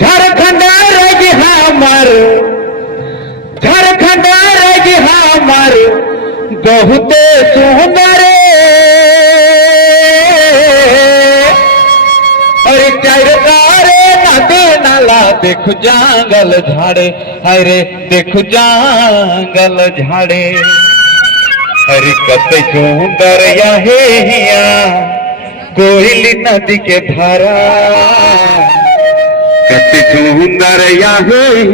झारखंड रज हमर, झारखंड रज हमर, बहुते सुंदर अरे चरकारे नदी नाला देख जंगल झाड़े अरे देख जंगल झाड़े। यहे हिया? कोयली नदी के धारा। कत सुंदर यहे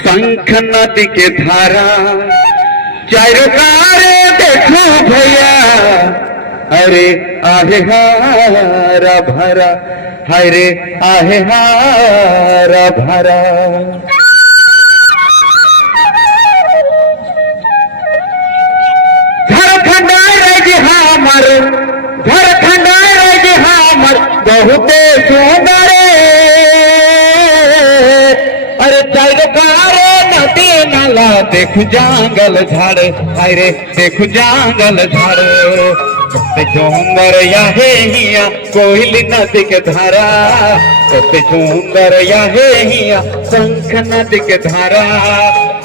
शंख नदी के धारा। चारों कारे देखो भैया। अरे आहे हारा भरा। हरे आहे हारा भरा। बहुते सुंदर अरे चारों नदी नाला, देख जंगल झाड़। अरे देख जंगल झाड़। सुंदर याहे हिया कोयली नदी के धारा। कते सुंदर याहे हिया, शंख नदी के धारा।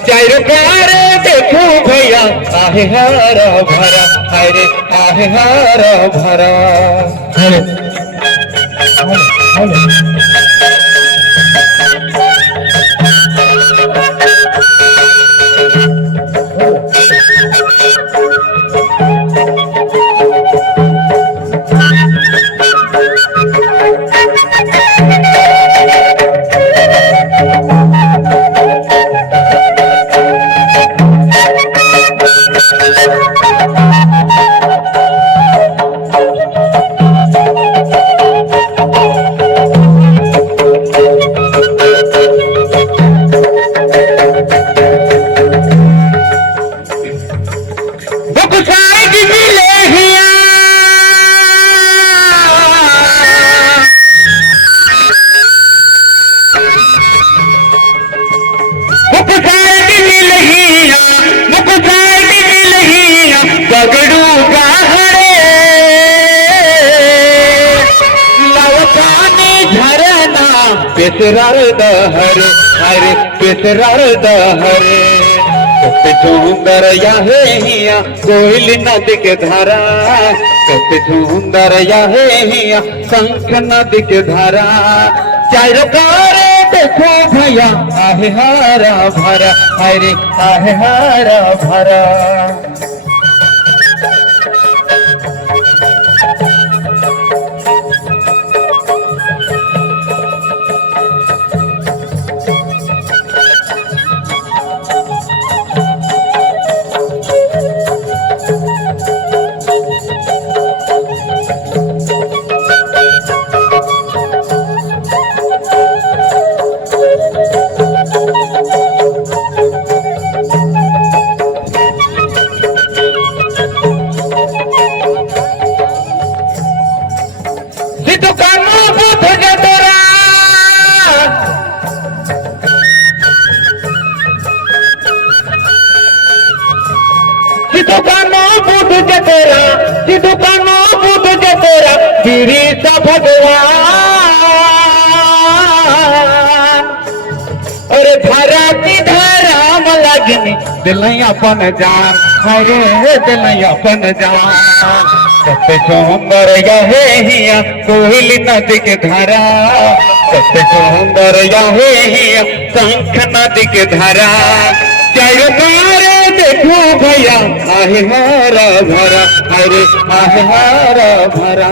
चारों पारे, देखो भैया, आहे हरा भरा। अरे आहे हरा भरा। はい、पेसरार दहर, अरे पेसरार दहरे। कते सुंदर याहे हिया कोयली नदी के धारा। कते सुंदर याहे हिया, शंख नदी के धारा। चार कारे देखो भैया, आहे हारा भरा हरे आहे हारा भरा। सिद्धू कानू बुध जतरा सिद्धू कानू बुध जतरा गिरी सा भगवान। अरे धरा की धराम लगनी दिलैया अपन जान अरे दिलैया अपन जान। कते सुंदर यहे हिया कोयली नदी के धारा। कते सुंदर यहे हिया, शंख नदी के धारा। तारे देखो भैया आहे हारा भरा अरे आहे हारा भरा।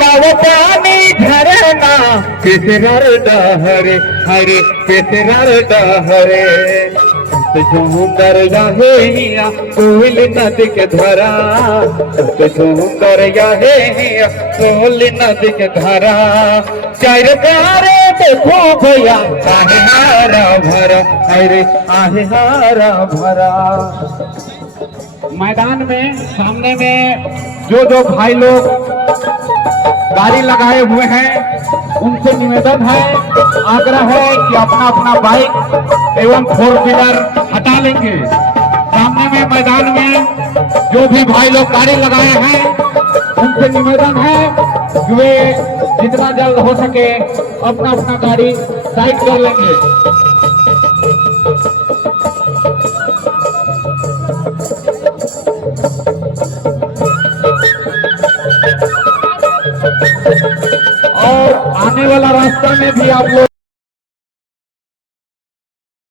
नाव पानी झरना पेसरर डहरे, हरे पेसरर डहरे। सुंदर याहे हिया कोयल नदी के धरा। सुंदर याहे हिया कोयल नदी के धरा। चार कारे देखो भैया आहे हारा भरा अरे आहे हारा भरा। मैदान में, सामने में जो जो भाई लोग गाड़ी लगाए हुए हैं, उनसे निवेदन है, आग्रह है कि अपना अपना बाइक एवं फोर व्हीलर हटा लेंगे। सामने में मैदान में जो भी भाई लोग गाड़ी लगाए हैं, उनसे निवेदन है कि वे जितना जल्द हो सके अपना अपना गाड़ी साइड कर लेंगे। आने वाला रास्ता में भी आप लोग